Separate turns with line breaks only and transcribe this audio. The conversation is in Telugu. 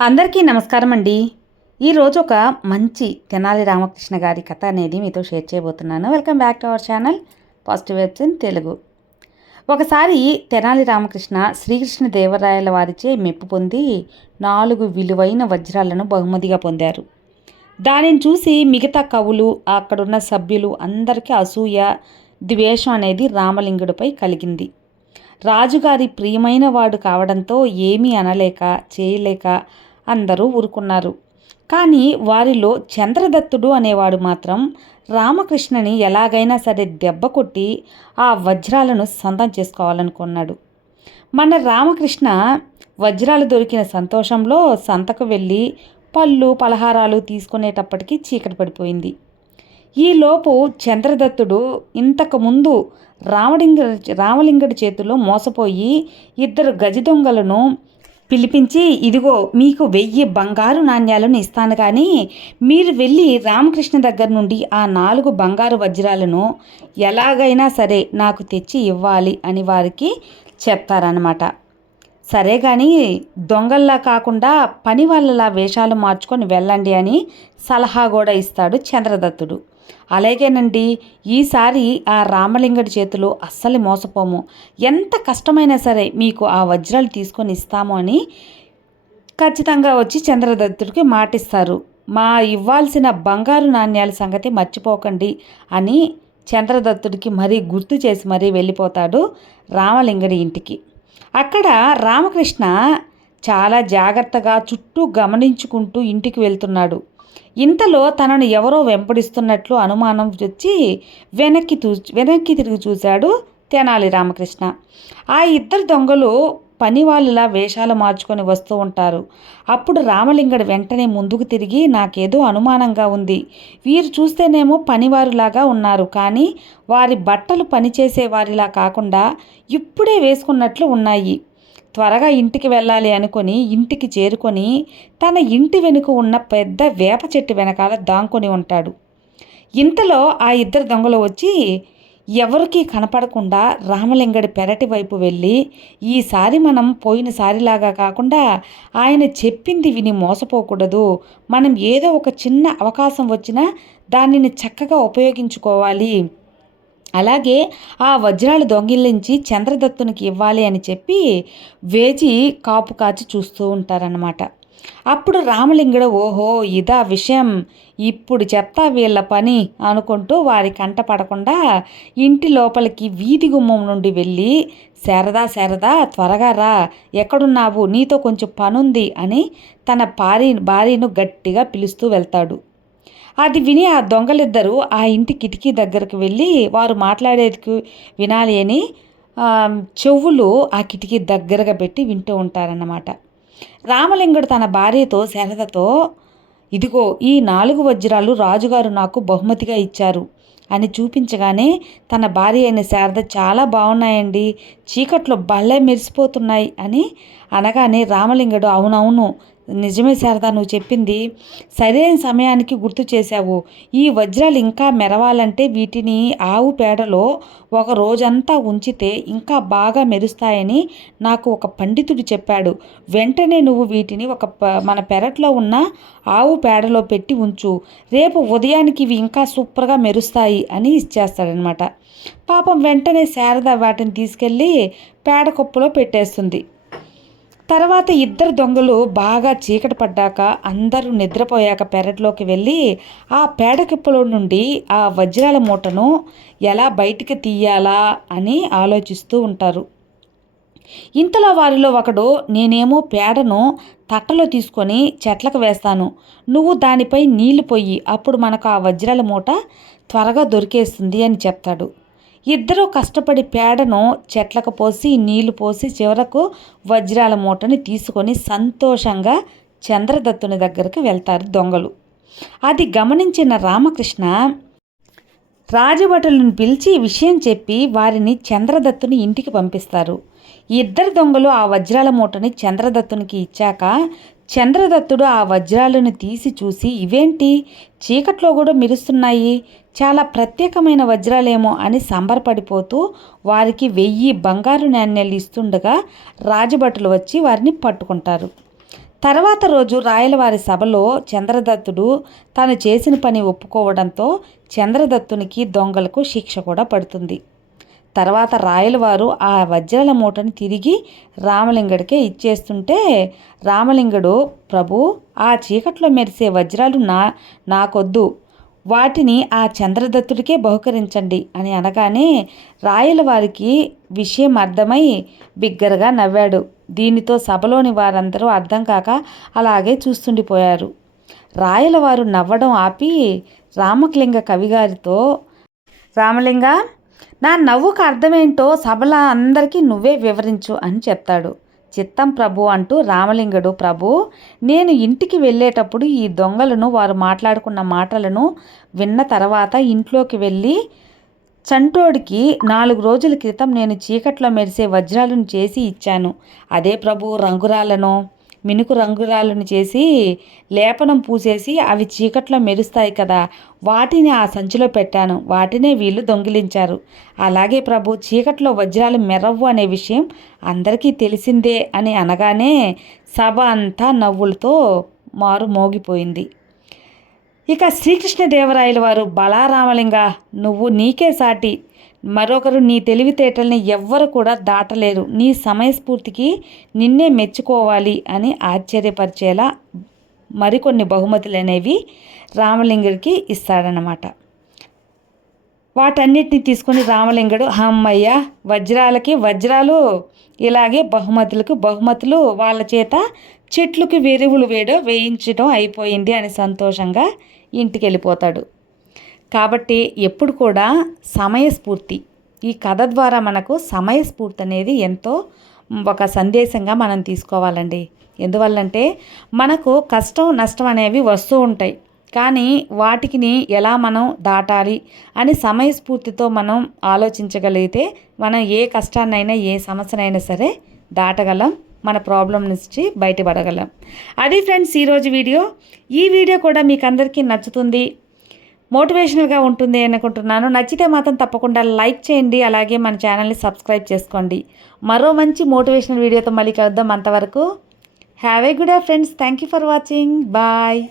అందరికీ నమస్కారం అండి. ఈరోజు ఒక మంచి తెనాలి రామకృష్ణ గారి కథ అనేది మీతో షేర్ చేయబోతున్నాను. Welcome back to our channel positive vibes in Telugu. ఒకసారి తెనాలి రామకృష్ణ శ్రీకృష్ణ దేవరాయల వారిచే మెప్పు పొంది నాలుగు విలువైన వజ్రాలను బహుమతిగా పొందారు. దానిని చూసి మిగతా కవులు అక్కడున్న సభ్యులు అందరికీ అసూయ ద్వేషం అనేది రామలింగుడిపై కలిగింది. రాజుగారి ప్రియమైన వాడు కావడంతో ఏమీ అనలేక చేయలేక అందరూ ఊరుకున్నారు. కానీ వారిలో చంద్రదత్తుడు అనేవాడు మాత్రం రామకృష్ణని ఎలాగైనా సరే దెబ్బ కొట్టి ఆ వజ్రాలను సొంతం చేసుకోవాలనుకున్నాడు. మన రామకృష్ణ వజ్రాలు దొరికిన సంతోషంలో సంతకు వెళ్ళి పళ్ళు పలహారాలు తీసుకునేటప్పటికీ చీకటి పడిపోయింది. ఈలోపు చంద్రదత్తుడు ఇంతకుముందు రామలింగ రామలింగడి చేతిలో మోసపోయి ఇద్దరు గజ దొంగలను పిలిపించి ఇదిగో మీకు వెయ్యి బంగారు నాణ్యాలను ఇస్తాను కానీ మీరు వెళ్ళి రామకృష్ణ దగ్గర నుండి ఆ నాలుగు బంగారు వజ్రాలను ఎలాగైనా సరే నాకు తెచ్చి ఇవ్వాలి అని వారికి చెప్తారనమాట సరే కానీ దొంగల్లా కాకుండా పని వాళ్ళలా వేషాలు మార్చుకొని వెళ్ళండి అని సలహా కూడా ఇస్తాడు చంద్రదత్తుడు. అలాగేనండి ఈసారి ఆ రామలింగడి చేతిలో అస్సలు మోసపోము. ఎంత కష్టమైనా సరే మీకు ఆ వజ్రాలు తీసుకొని ఇస్తాము అని ఖచ్చితంగా వచ్చి చంద్రదత్తుడికి మాటిస్తారు. మా ఇవ్వాల్సిన బంగారు నాణ్యాల సంగతి మర్చిపోకండి అని చంద్రదత్తుడికి మరీ గుర్తు చేసి మరీ వెళ్ళిపోతాడు రామలింగడి ఇంటికి. అక్కడ రామకృష్ణ చాలా జాగ్రత్తగా చుట్టూ గమనించుకుంటూ ఇంటికి వెళ్తున్నాడు. ఇంతలో తనను ఎవరో వెంపడిస్తున్నట్లు అనుమానం వచ్చి వెనక్కి తూ వెనక్కి తిరిగి చూశాడు తెనాలి రామకృష్ణ. ఆ ఇద్దరు దొంగలు పని వాళ్ళలా వేషాలు మార్చుకొని వస్తూ ఉంటారు. అప్పుడు రామలింగడు వెంటనే ముందుకు తిరిగి నాకేదో అనుమానంగా ఉంది. వీరు చూస్తేనేమో పనివారులాగా ఉన్నారు. కానీ వారి బట్టలు పనిచేసే వారిలా కాకుండా ఇప్పుడే వేసుకున్నట్లు ఉన్నాయి. త్వరగా ఇంటికి వెళ్ళాలి అనుకొని ఇంటికి చేరుకొని తన ఇంటి వెనుక ఉన్న పెద్ద వేప చెట్టు వెనకాల దాంకొని ఉంటాడు. ఇంతలో ఆ ఇద్దరు దొంగలు వచ్చి ఎవరికీ కనపడకుండా రామలింగడి పెరటి వైపు వెళ్ళి ఈసారి మనం పోయినసారిలాగా కాకుండా ఆయన చెప్పింది విని మోసపోకూడదు. మనం ఏదో ఒక చిన్న అవకాశం వచ్చినా దానిని చక్కగా ఉపయోగించుకోవాలి. అలాగే ఆ వజ్రాలు దొంగిలించి చంద్రదత్తునికి ఇవ్వాలి అని చెప్పి వేచి కాపు కాచి చూస్తూ ఉంటారన్నమాట. అప్పుడు రామలింగుడు ఓహో ఇదా విషయం. ఇప్పుడు చెప్తా వీళ్ళ పని అనుకుంటూ వారి కంట పడకుండా ఇంటి లోపలికి వీధి గుమ్మం నుండి వెళ్ళి శారదా శారదా త్వరగా రా. ఎక్కడున్నావు? నీతో కొంచెం పనుంది అని తన భార్య భార్యను గట్టిగా పిలుస్తూ వెళ్తాడు. అది విని ఆ దొంగలిద్దరూ ఆ ఇంటి కిటికీ దగ్గరకు వెళ్ళి వారు మాట్లాడేది వినాలి అని చెవులు ఆ కిటికీ దగ్గరగా పెట్టి వింటూ ఉంటారన్నమాట. రామలింగుడు తన భార్యతో శరదతో ఇదిగో ఈ నాలుగు వజ్రాలు రాజుగారు నాకు బహుమతిగా ఇచ్చారు అని చూపించగానే తన భార్య అయిన శారద చాలా బాగున్నాయండి చీకట్లో భలే మెరిసిపోతున్నాయి అని అనగానే రామలింగుడు అవునవును నిజమే శారదా నువ్వు చెప్పింది సరైన సమయానికి గుర్తు చేశావు. ఈ వజ్రాలు ఇంకా మెరవాలంటే వీటిని ఆవు పేడలో ఒక రోజంతా ఉంచితే ఇంకా బాగా మెరుస్తాయని నాకు ఒక పండితుడు చెప్పాడు. వెంటనే నువ్వు వీటిని ఒక మన పెరట్లో ఉన్న ఆవు పేడలో పెట్టి ఉంచు. రేపు ఉదయానికి ఇవి ఇంకా సూపర్గా మెరుస్తాయి అని ఇచ్చేస్తాడనమాట పాపం వెంటనే శారద వాటిని తీసుకెళ్ళి పేడ కుప్పలో పెట్టేస్తుంది. తర్వాత ఇద్దరు దొంగలు బాగా చీకటి పడ్డాక అందరూ నిద్రపోయాక పెరట్లోకి వెళ్ళి ఆ పేడకిప్పలో నుండి ఆ వజ్రాల మూటను ఎలా బయటికి తీయాలా అని ఆలోచిస్తూ ఉంటారు. ఇంతలో వారిలో ఒకడు నేనేమో పేడను తట్టలో తీసుకొని చెట్లకు వేస్తాను. నువ్వు దానిపై నీళ్ళు పొయ్యి అప్పుడు మనకు ఆ వజ్రాల మూట త్వరగా దొరికేస్తుంది అని చెప్తాడు. ఇద్దరూ కష్టపడి పేడను చెట్లకు పోసి నీళ్ళు పోసి చివరకు వజ్రాల మూటని తీసుకొని సంతోషంగా చంద్రదత్తుని దగ్గరికి వెళ్తారు దొంగలు. అది గమనించిన రామకృష్ణ రాజభటులను పిలిచి విషయం చెప్పి వారిని చంద్రదత్తుని ఇంటికి పంపిస్తారు. ఇద్దరు దొంగలు ఆ వజ్రాల మూటని చంద్రదత్తునికి ఇచ్చాక చంద్రదత్తుడు ఆ వజ్రాలను తీసి చూసి ఇవేంటి? చీకట్లో కూడా మెరుస్తున్నాయి. చాలా ప్రత్యేకమైన వజ్రాలేమో అని సంబరపడిపోతూ వారికి వెయ్యి బంగారు నాణ్యాలు ఇస్తుండగా రాజభటులు వచ్చి వారిని పట్టుకుంటారు. తర్వాత రోజు రాయలవారి సభలో చంద్రదత్తుడు తాను చేసిన పని ఒప్పుకోవడంతో చంద్రదత్తునికి దొంగలకు శిక్ష కూడా పడుతుంది. తర్వాత రాయలవారు ఆ వజ్రాల మూటను తిరిగి రామలింగడికే ఇచ్చేస్తుంటే రామలింగడు ప్రభు ఆ చీకట్లో మెరిసే వజ్రాలు నా నాకొద్దు. వాటిని ఆ చంద్రదత్తుడికే బహుకరించండి అని అనగానే రాయల వారికి విషయం అర్థమై బిగ్గరగా నవ్వాడు. దీనితో సభలోని వారందరూ అర్థం కాక అలాగే చూస్తుండిపోయారు. రాయల వారు నవ్వడం ఆపి రామకలింగ కవిగారితో రామలింగ నా నవ్వుకు అర్థమేంటో సభల అందరికీ నువ్వే వివరించు అని చెప్తాడు. చిత్తం ప్రభు అంటూ రామలింగుడు ప్రభు నేను ఇంటికి వెళ్ళేటప్పుడు ఈ దొంగలను వారు మాట్లాడుకున్న మాటలను విన్న తర్వాత ఇంట్లోకి వెళ్ళి చంటోడికి నాలుగు రోజుల క్రితం నేను చీకట్లో మెరిసే వజ్రాలను చేసి ఇచ్చాను. అదే ప్రభు రంగురాలను మినుకు రంగురాలను చేసి లేపనం పూసేసి అవి చీకట్లో మెరుస్తాయి కదా వాటిని ఆ సంచిలో పెట్టాను. వాటినే వీళ్ళు దొంగిలించారు. అలాగే ప్రభు చీకట్లో వజ్రాలు మెరవ్వు అనే విషయం అందరికీ తెలిసిందే అని అనగానే సభ అంతా నవ్వులతో మారు మోగిపోయింది. ఇక శ్రీకృష్ణదేవరాయల వారు బలారామలింగ నువ్వు నీకే సాటి. మరొకరు నీ తెలివితేటల్ని ఎవ్వరు కూడా దాటలేరు. నీ సమయస్ఫూర్తికి నిన్నే మెచ్చుకోవాలి అని ఆశ్చర్యపరిచేలా మరికొన్ని బహుమతులు అనేవి రామలింగుడికి ఇస్తాడనమాట వాటన్నిటిని తీసుకొని రామలింగుడు అమ్మయ్య వజ్రాలకి వజ్రాలు ఇలాగే బహుమతులకు బహుమతులు వాళ్ళ చేత చెట్లకు వెరువులు వేయడం వేయించడం అయిపోయింది అని సంతోషంగా ఇంటికి వెళ్ళిపోతాడు కాబట్టి ఎప్పుడు కూడా సమయస్ఫూర్తి. ఈ కథ ద్వారా మనకు సమయస్ఫూర్తి అనేది ఎంతో ఒక సందేశంగా మనం తీసుకోవాలండి. ఎందువల్లంటే మనకు కష్టం నష్టం అనేవి వస్తూ ఉంటాయి. కానీ వాటికిని ఎలా మనం దాటాలి అని సమయస్ఫూర్తితో మనం ఆలోచించగలిగితే మనం ఏ కష్టాన్నైనా ఏ సమస్యనైనా సరే దాటగలం మన ప్రాబ్లం నుంచి బయటపడగలం. అది ఫ్రెండ్స్ ఈరోజు వీడియో. ఈ వీడియో కూడా మీకు అందరికీ నచ్చుతుంది. మోటివేషనల్గా ఉంటుంది అనుకుంటున్నాను. నచ్చితే మాత్రం తప్పకుండా లైక్ చేయండి. అలాగే మన ఛానల్ని సబ్స్క్రైబ్ చేసుకోండి. మరో మంచి మోటివేషనల్ వీడియోతో మళ్ళీ కలుద్దాం అంతవరకు. Have a good friends. Thank you for watching. Bye.